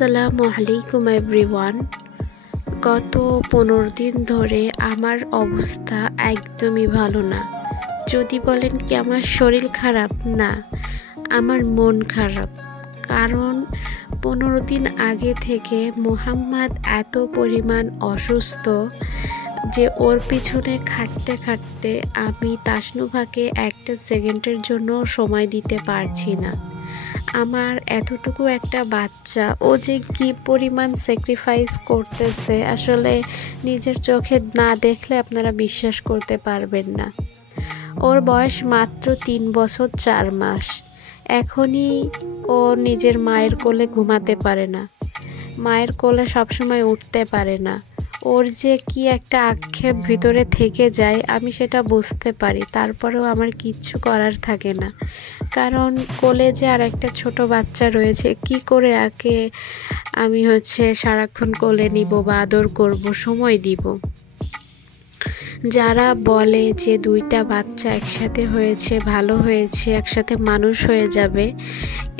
আসসালামু আলাইকুম এভরিওয়ান। গত 15 দিন ধরে আমার অবস্থা একদমই ভালো না। যদি বলেন কি আমার শরীর খারাপ, না, আমার মন খারাপ। কারণ 15 দিন আগে থেকে মোহাম্মদ এত পরিমাণ অসুস্থ যে ওর পিছনে খাটতে খাটতে আমি তাসনুভাকে একটা সেকেন্ডের জন্য সময় দিতে পারছি না। আমার এতটুকু একটা বাচ্চা, ও যে কি পরিমাণ স্যাক্রিফাইস করতেছে আসলে নিজের চোখে না দেখলে আপনারা বিশ্বাস করতে পারবেন না। ওর বয়স মাত্র 3 বছর 4 মাস। এখনই ও নিজের মায়ের কোলে ঘুমাতে পারে না, মায়ের কোলে সবসময় উঠতে পারে না। ওর যে কি একটা আক্ষেপ ভিতরে থেকে যায় আমি সেটা বুঝতে পারি, তারপরেও আমার কিচ্ছু করার থাকে না। কারণ কোলে যে আর একটা ছোট বাচ্চা রয়েছে, কি করে আমি সারাক্ষণ কোলে নিব বা আদর করব, সময় দিব। যারা বলে যে 2টা বাচ্চা একসাথে হয়েছে, ভালো হয়েছে, একসাথে মানুষ হয়ে যাবে,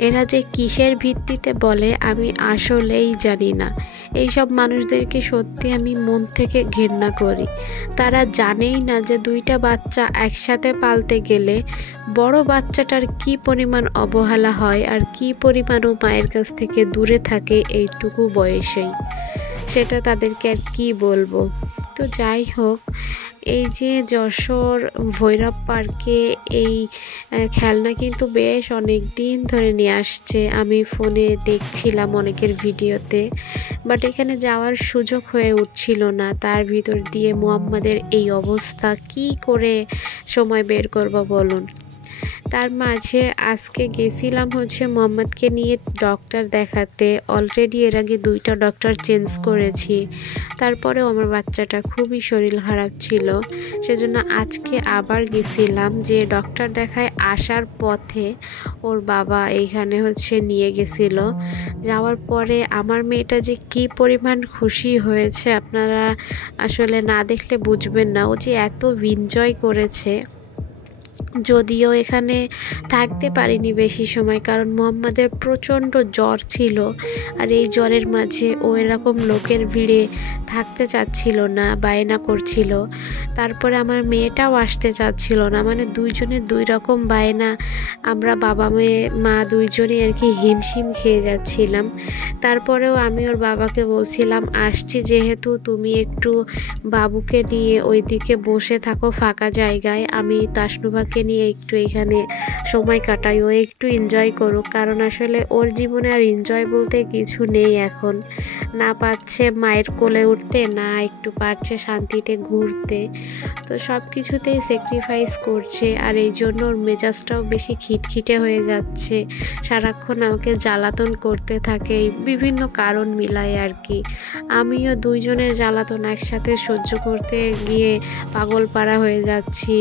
এরা যে কিসের ভিত্তিতে বলে আমি আসলেই জানি না। এইসব মানুষদেরকে সত্যি আমি মন থেকে ঘৃণা করি। তারা জানেই না যে 2টা বাচ্চা একসাথে পালতে গেলে বড় বাচ্চাটার কি পরিমাণ অবহেলা হয় আর কি পরিমাণ ও মায়ের কাছ থেকে দূরে থাকে এইটুকু বয়সেই। সেটা তাদেরকে আর কি বলবো। তো যাই হোক, এই যে যশোর ভৈরব পার্কে এই খেলনা কিন্তু বেশ অনেক দিন ধরে নিয়ে আসছে। আমি ফোনে দেখছিলাম অনেকের ভিডিওতে, বাট এখানে যাওয়ার সুযোগ হয়ে উঠছিল না। তার ভিতর দিয়ে মোহাম্মদের এই অবস্থা, কি করে সময় বের করব বলুন। তার মাঝে আজকে গেছিলাম মোহাম্মদকে নিয়ে ডক্টর দেখাতে। অলরেডি এর আগে 2টা ডক্টর চেঞ্জ করেছি, তারপরেও আমার বাচ্চাটা খুবই শরীর খারাপ ছিল। সেজন্য আজকে আবার গেছিলাম। যে ডক্টর দেখায় আসার পথে ওর বাবা এইখানে নিয়ে গেছিল। যাওয়ার পরে আমার মেয়েটা যে কি পরিমাণ খুশি হয়েছে আপনারা আসলে না দেখলে বুঝবেন না। ও যে এত এনজয় করেছে। যদিও এখানে থাকতে পারিনি বেশি সময়, কারণ মোহাম্মদের প্রচণ্ড জ্বর ছিল। আর এই জ্বরের মাঝে ও এরকম লোকের ভিড়ে থাকতে চাচ্ছিল না, বায়না করছিল। তারপরে আমার মেয়েটাও আসতে চাচ্ছিল না, মানে দুইজনের 2 রকম বায়না। আমরা বাবা মা দুইজনই আর কি হিমশিম খেয়ে যাচ্ছিলাম। তারপরেও আমি ওর বাবাকে বলছিলাম, আসছি যেহেতু তুমি একটু বাবুকে নিয়ে ওইদিকে বসে থাকো ফাঁকা জায়গায়, আমি তাসনুভাকে নিয়ে একটু এখানে সময় কাটাই, ও একটু এনজয় করুক। কারণ আসলে ওর জীবনে আর এনজয় বলতে কিছু নেই এখন। না পাচ্ছে মায়ের কোলে উঠতে, না একটু পারছে শান্তিতে ঘুরতে। তো সব কিছুতেই স্যাক্রিফাইস করছে। আর এই জন্য ওর মেজাজটাও বেশি খিটখিটে হয়ে যাচ্ছে। সারাক্ষণ আমাকে জ্বালাতন করতে থাকে, বিভিন্ন কারণ মিলায় আর কি। আমিও দুইজনের জ্বালাতন একসাথে সহ্য করতে গিয়ে পাগল পাড়া হয়ে যাচ্ছি।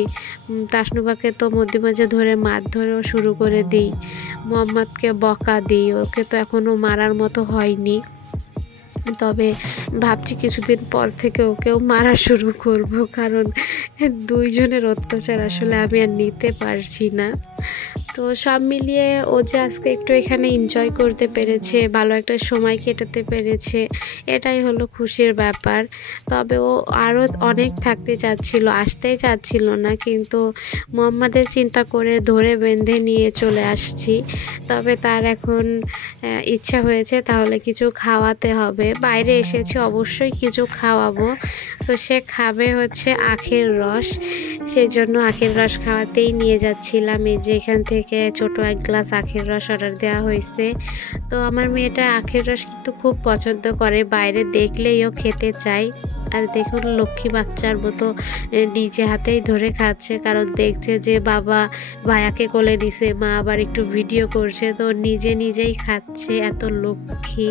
তাসনুভাকে তো মধ্যে মাঝে ধরে মারধরও শুরু করে দিই, মোহাম্মদকে বকা দিই। ওকে তো এখনও মারার মতো হয়নি, তবে ভাবছি কিছুদিন পর থেকে ওকেও মারা শুরু করব। কারণ দুইজনের অত্যাচার আসলে আমি আর নিতে পারছি না। তো সব মিলিয়ে ও যে আজকে একটু এখানে এনজয় করতে পেরেছে, ভালো একটা সময় কাটাতে পেরেছে, এটাই হলো খুশির ব্যাপার। তবে ও আরও অনেক থাকতে চাচ্ছিল, আসতেই চাচ্ছিল না, কিন্তু মোহাম্মদের চিন্তা করে ধরে বেঁধে নিয়ে চলে আসছি। তবে তার এখন ইচ্ছা হয়েছে, তাহলে কিছু খাওয়াতে হবে। বাইরে এসেছি, অবশ্যই কিছু খাওয়াবো। তো সে খাবে আখের রস, সেই জন্য আখের রস খাওয়াতেই নিয়ে যাচ্ছিলাম। এই যে এখান থেকে ছোট 1 গ্লাস আখের রস অর্ডার দেওয়া হয়েছে। তো আমার মেয়েটা আখের রস কিন্তু খুব পছন্দ করে, বাইরে দেখলেই ও খেতে চায়। আর দেখুন লক্ষ্মী বাচ্চার মতো নিজে হাতেই ধরে খাচ্ছে, কারণ দেখছে যে বাবা ভাইয়াকে কোলে নিছে, মা আবার একটু ভিডিও করছে, তো নিজেই খাচ্ছে। এত লক্ষ্মী,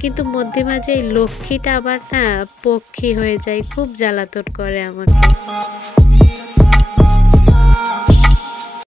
কিন্তু মধ্যে মাঝে এই লক্ষ্মীটা আবার না পক্ষী হয়ে যায়, খুব জ্বালাতন করে আমাকে।